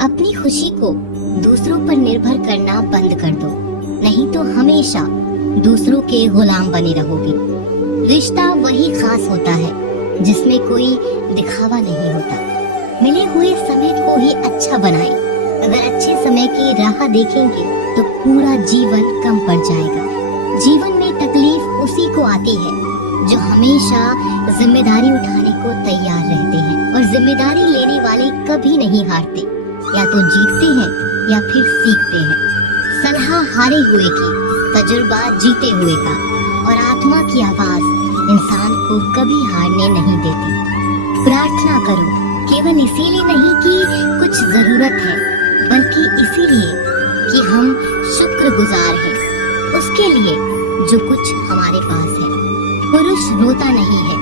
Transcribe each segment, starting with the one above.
अपनी खुशी को दूसरों पर निर्भर करना बंद कर दो, नहीं तो हमेशा दूसरों के गुलाम बने रहोगे। रिश्ता वही खास होता है जिसमें कोई दिखावा नहीं होता। मिले हुए समय को ही अच्छा बनाएं। अगर अच्छे समय की राह देखेंगे तो पूरा जीवन कम पड़ जाएगा। जीवन में तकलीफ उसी को आती है जो हमेशा जिम्मेदारी उठाने को तैयार रहते हैं, और जिम्मेदारी लेने वाले कभी नहीं हारते। या तो जीतते हैं या फिर सीखते हैं। सलाह हारे हुए की, तजुर्बा जीते हुए का, और आत्मा की आवाज इंसान को कभी हारने नहीं देती। प्रार्थना करो, केवल इसीलिए नहीं कि कुछ जरूरत है, बल्कि इसीलिए कि हम शुक्रगुजार हैं उसके लिए जो कुछ हमारे पास है। पुरुष रोता नहीं है,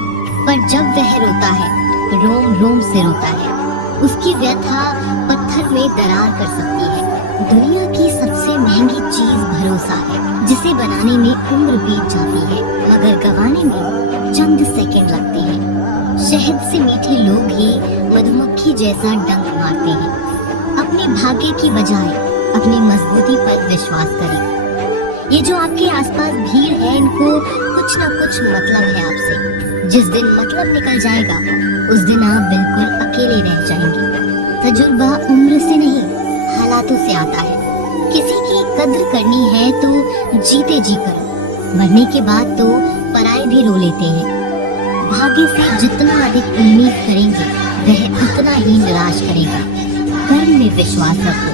पर जब वह रोता है रोम रोम से रोता है। उसकी व्यथा पत्थर में दरार कर सकती है। दुनिया की सबसे महंगी चीज भरोसा है, जिसे बनाने में उम्र बीत जाती है मगर गंवाने में चंद सेकंड लगते हैं। शहद से मीठे लोग ही मधुमक्खी जैसा डंक मारते हैं। अपने भाग्य की बजाय अपनी मजबूती पर विश्वास करें। ये जो आपके आसपास भीड़ है, इनको कुछ ना कुछ मतलब है आपसे। जिस दिन मतलब निकल जाएगा उस दिन आप बिल्कुल अकेले रह जाएंगे। तजुर्बा उम्र से नहीं, हालातों से आता है। किसी की कद्र करनी है तो जीते जी करो, मरने के बाद तो पराए भी रो लेते हैं। भाग्य से जितना अधिक उम्मीद करेंगे वह उतना ही निराश करेगा। कर्म में विश्वास रखो,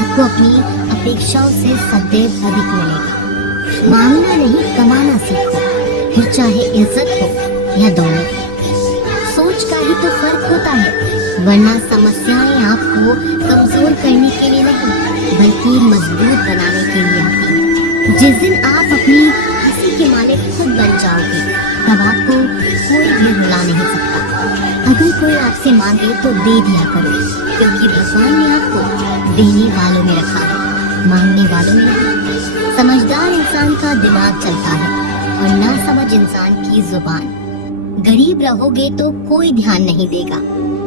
आपको अपनी अपेक्षाओं से सदैव अधिक मिलेगा। मांगना नहीं, कमाना सीखो, फिर चाहे इज्जत हो या दौलत। सोच का ही तो फर्क होता है, वरना समस्याएं आपको कमजोर करने के लिए नहीं बल्कि मजबूत बनाने के लिए आती हैं। जिस दिन आप अपनी हंसी के मालिक खुद बन जाओगे तब आपको कोई भी रुला नहीं सकता। अगर कोई आपसे मांगे तो दे दिया करो, क्योंकि भगवान ने आपको देने वालों में रखा है, मांगने वालों में नहीं। समझदार इंसान का दिमाग चलता है और नासमझ इंसान की जुबान। गरीब रहोगे तो कोई ध्यान नहीं देगा,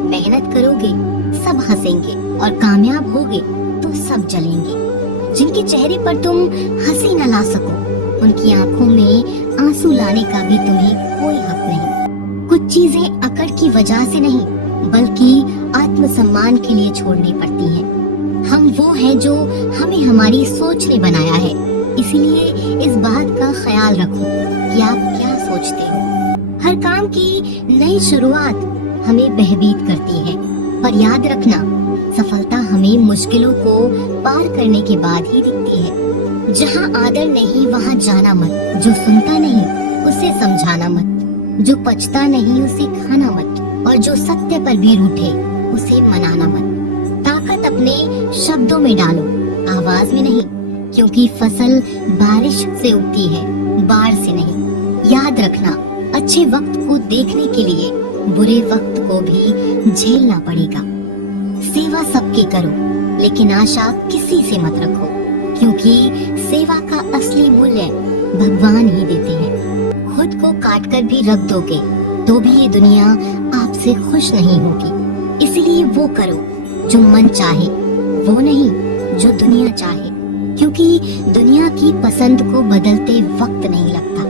मेहनत करोगे सब हंसेंगे, और कामयाब होगे तो सब जलेंगे। जिनके चेहरे पर तुम हंसी न ला सको, उनकी आंखों में आंसू लाने का भी तुम्हें कोई हक नहीं। कुछ चीजें अकड़ की वजह से नहीं बल्कि आत्मसम्मान के लिए छोड़नी पड़ती हैं। हम वो हैं जो हमें हमारी सोच ने बनाया है, इसलिए इस बात का ख्याल रखो कि आप क्या सोचते हो। हर काम की नई शुरुआत हमें भयभीत करती है, पर याद रखना सफलता हमें मुश्किलों को पार करने के बाद ही दिखती है। जहाँ आदर नहीं वहाँ जाना मत, जो सुनता नहीं उसे समझाना मत, जो पचता नहीं उसे खाना मत, और जो सत्य पर भी रूठे उसे मनाना मत। ताकत अपने शब्दों में डालो, आवाज में नहीं, क्योंकि फसल बारिश से उगती है, बाढ़ से नहीं। याद रखना, अच्छे वक्त को देखने के लिए बुरे वक्त को भी झेलना पड़ेगा। सेवा सबकी करो, लेकिन आशा किसी से मत रखो, क्योंकि सेवा का असली मूल्य भगवान ही देते हैं। खुद को काट कर भी रख दोगे तो भी ये दुनिया आपसे खुश नहीं होगी। इसलिए वो करो जो मन चाहे, वो नहीं जो दुनिया चाहे, क्योंकि दुनिया की पसंद को बदलते वक्त नहीं लगता।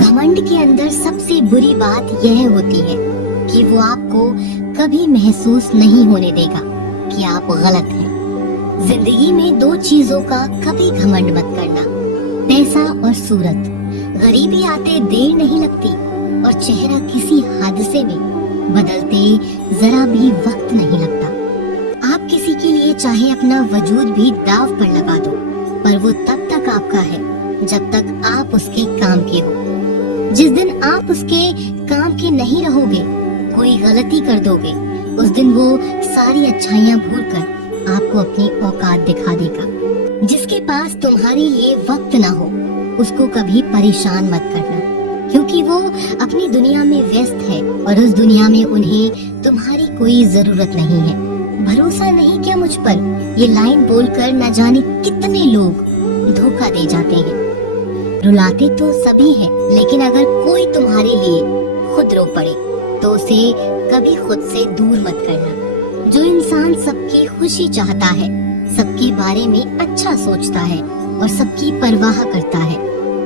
घमंड के अंदर सबसे बुरी बात यह होती है कि वो आपको कभी महसूस नहीं होने देगा कि आप गलत हैं। जिंदगी में दो चीजों का कभी घमंड मत करना, पैसा और सूरत। गरीबी आते देर नहीं लगती और चेहरा किसी हादसे में बदलते जरा भी वक्त नहीं लगता। आप किसी के लिए चाहे अपना वजूद भी दाव पर लगा दो, पर वो तब तक आपका है जब तक आप उसके काम के हो। जिस दिन आप उसके काम के नहीं रहोगे, कोई गलती कर दोगे, उस दिन वो सारी अच्छाइयाँ भूलकर आपको अपनी औकात दिखा देगा। जिसके पास तुम्हारे लिए वक्त ना हो उसको कभी परेशान मत करना, क्योंकि वो अपनी दुनिया में व्यस्त है और उस दुनिया में उन्हें तुम्हारी कोई जरूरत नहीं है। भरोसा नहीं क्या मुझ पर, ये लाइन बोलकर न जाने कितने लोग धोखा दे जाते हैं। रुलाते तो सभी हैं, लेकिन अगर कोई तुम्हारे लिए खुद रो पड़े तो उसे कभी खुद से दूर मत करना। जो इंसान सबकी खुशी चाहता है, सबके बारे में अच्छा सोचता है और सबकी परवाह करता है,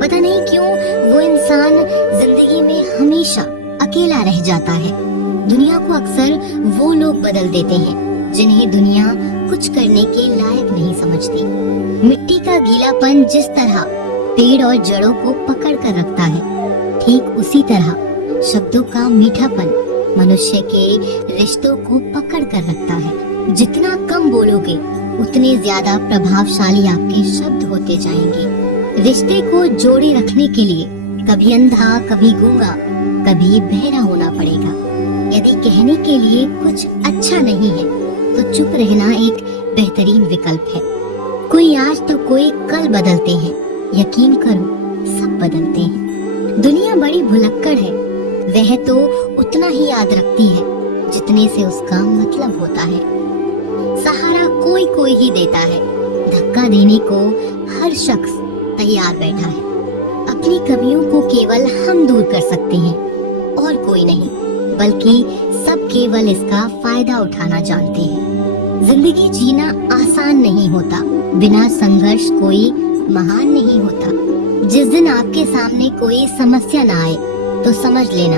पता नहीं क्यों वो इंसान जिंदगी में हमेशा अकेला रह जाता है। दुनिया को अक्सर वो लोग बदल देते हैं जिन्हें दुनिया कुछ करने के लायक नहीं समझती। मिट्टी का गीलापन जिस तरह पेड़ और जड़ों को पकड़ कर रखता है, ठीक उसी तरह शब्दों का मीठापन मनुष्य के रिश्तों को पकड़ कर रखता है। जितना कम बोलोगे उतने ज्यादा प्रभावशाली आपके शब्द होते जाएंगे। रिश्ते को जोड़े रखने के लिए कभी अंधा, कभी गूंगा, कभी बहरा होना पड़ेगा। यदि कहने के लिए कुछ अच्छा नहीं है तो चुप रहना एक बेहतरीन विकल्प है। कोई आज तो कोई कल बदलते हैं, यकीन करो सब बदलते हैं। दुनिया बड़ी भुलक्कड़ है, वह तो उतना ही याद रखती है जितने से उसका मतलब होता है। सहारा कोई कोई ही देता है, धक्का देने को हर शख्स तैयार बैठा है। अपनी कमियों को केवल हम दूर कर सकते हैं और कोई नहीं, बल्कि सब केवल इसका फायदा उठाना जानते हैं। जिंदगी जीना आसान नहीं होता, बिना संघर्ष कोई महान नहीं होता। जिस दिन आपके सामने कोई समस्या ना आए तो समझ लेना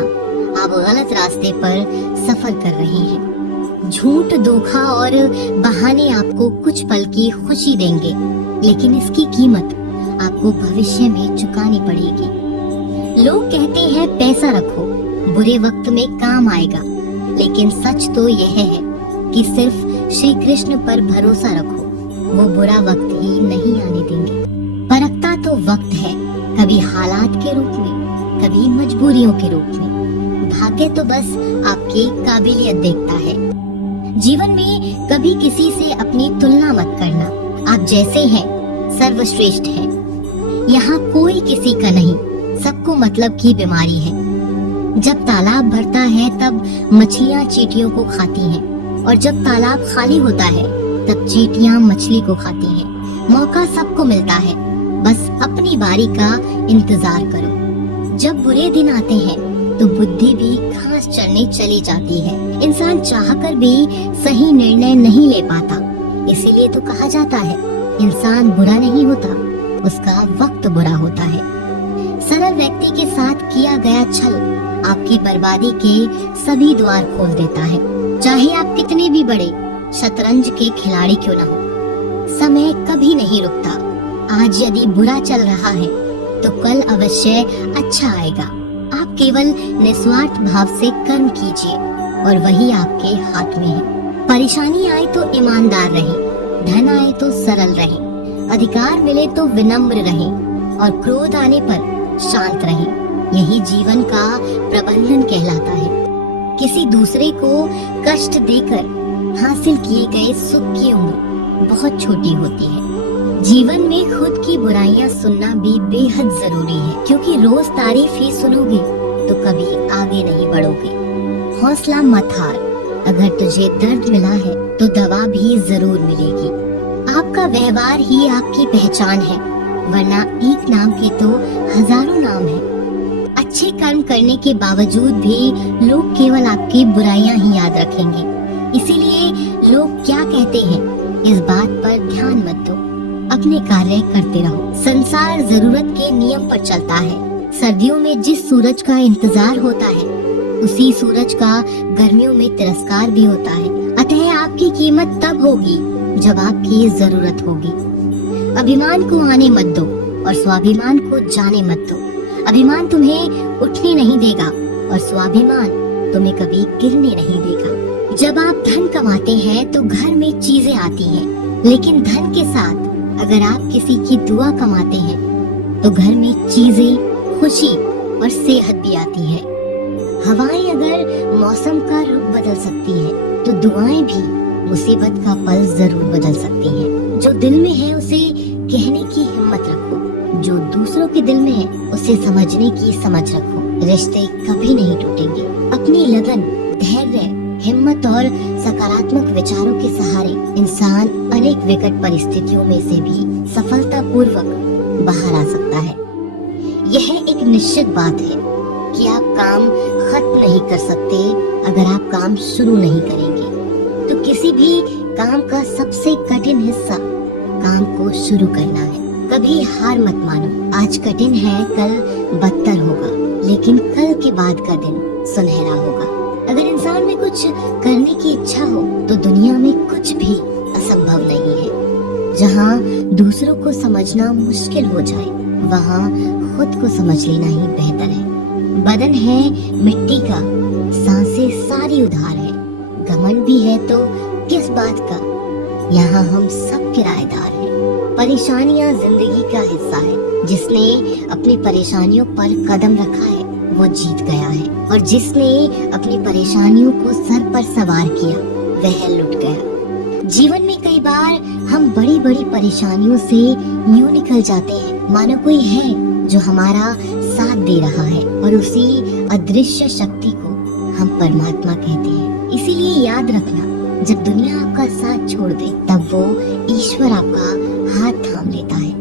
आप गलत रास्ते पर सफर कर रहे हैं। झूठ, धोखा और बहाने आपको कुछ पल की खुशी देंगे, लेकिन इसकी कीमत आपको भविष्य में चुकानी पड़ेगी। लोग कहते हैं पैसा रखो, बुरे वक्त में काम आएगा, लेकिन सच तो यह है कि सिर्फ श्री कृष्ण पर भरोसा रखो, वो बुरा वक्त ही नहीं आने देंगे। परखता तो वक्त है, कभी हालात के रूप में, कभी मजबूरियों के रूप में। भाग्य तो बस आपकी काबिलियत देखता है। जीवन में कभी किसी से अपनी तुलना मत करना। आप जैसे हैं सर्वश्रेष्ठ हैं। यहाँ कोई किसी का नहीं, सबको मतलब की बीमारी है। जब तालाब भरता है तब मछलियाँ चींटियों को खाती हैं, और जब तालाब खाली होता है तब चींटियाँ मछली को खाती हैं। मौका सबको मिलता है, बस अपनी बारी का इंतजार करो। जब बुरे दिन आते हैं तो बुद्धि भी घास चरने चली जाती है। इंसान चाहकर भी सही निर्णय नहीं ले पाता, इसीलिए तो कहा जाता है इंसान बुरा नहीं होता, उसका वक्त बुरा होता है। सरल व्यक्ति के साथ किया गया छल आपकी बर्बादी के सभी द्वार खोल देता है, चाहे आप कितने भी बड़े शतरंज के खिलाड़ी क्यों न हो। समय कभी नहीं रुकता। आज यदि बुरा चल रहा है तो कल अवश्य अच्छा आएगा। आप केवल निस्वार्थ भाव से कर्म कीजिए और वही आपके हाथ में है। परेशानी आए तो ईमानदार रहें, धन आए तो सरल रहें, अधिकार मिले तो विनम्र रहें और क्रोध आने पर शांत रहें। यही जीवन का प्रबंधन कहलाता है। किसी दूसरे को कष्ट देकर हासिल किए गए सुख की उम्र बहुत छोटी होती है। जीवन में खुद की बुराइयां सुनना भी बेहद जरूरी है, क्योंकि रोज तारीफ ही सुनोगे तो कभी आगे नहीं बढ़ोगे। हौसला मत हार, अगर तुझे दर्द मिला है तो दवा भी जरूर मिलेगी। आपका व्यवहार ही आपकी पहचान है, वरना एक नाम के तो हजारों नाम हैं। अच्छे कर्म करने के बावजूद भी लोग केवल आपकी बुराइयां ही याद रखेंगे, इसीलिए लोग क्या कहते हैं इस बात पर ध्यान मत दो, अपने कार्य करते रहो। संसार जरूरत के नियम पर चलता है। सर्दियों में जिस सूरज का इंतजार होता है, उसी सूरज का गर्मियों में तिरस्कार भी होता है। अतः आपकी कीमत तब होगी जब आपकी जरूरत होगी। अभिमान को आने मत दो और स्वाभिमान को जाने मत दो। अभिमान तुम्हें उठने नहीं देगा और स्वाभिमान तुम्हें कभी गिरने नहीं देगा। जब आप धन कमाते हैं तो घर में चीजें आती हैं, लेकिन धन के साथ अगर आप किसी की दुआ कमाते हैं तो घर में चीजें, खुशी और सेहत भी आती है। हवाएं अगर मौसम का रुख बदल सकती है तो दुआएं भी मुसीबत का पल जरूर बदल सकती हैं। जो दिल में है उसे कहने की हिम्मत रखो, जो दूसरों के दिल में है उसे समझने की समझ रखो। रिश्ते कभी नहीं टूटेंगे। अपनी लगन, धैर्य, हिम्मत और सकारात्मक विचारों के सहारे इंसान अनेक विकट परिस्थितियों में से भी सफलतापूर्वक बाहर आ सकता है। यह एक निश्चित बात है कि आप काम खत्म नहीं कर सकते अगर आप काम शुरू नहीं करेंगे। तो किसी भी काम का सबसे कठिन हिस्सा काम को शुरू करना है। कभी हार मत मानो। आज कठिन है, कल बदतर होगा, लेकिन कल के बाद का दिन सुनहरा होगा। अगर इंसान में कुछ करने की इच्छा हो तो दुनिया में कुछ भी असंभव नहीं है। जहाँ दूसरों को समझना मुश्किल हो जाए, वहाँ खुद को समझ लेना ही बेहतर है। बदन है मिट्टी का, सांसें सारी उधार है। घमंड भी है तो किस बात का, यहाँ हम सब किराएदार हैं। परेशानियां जिंदगी का हिस्सा है। जिसने अपनी परेशानियों पर कदम रखा है वो जीत गया है, और जिसने अपनी परेशानियों को सर पर सवार किया वह लुट गया। जीवन में कई बार हम बड़ी बड़ी परेशानियों से यूं निकल जाते हैं मानो कोई है जो हमारा साथ दे रहा है, और उसी अदृश्य शक्ति को हम परमात्मा कहते हैं। इसीलिए याद रखना, जब दुनिया आपका साथ छोड़ दे तब वो ईश्वर आपका हाथ थाम लेता है।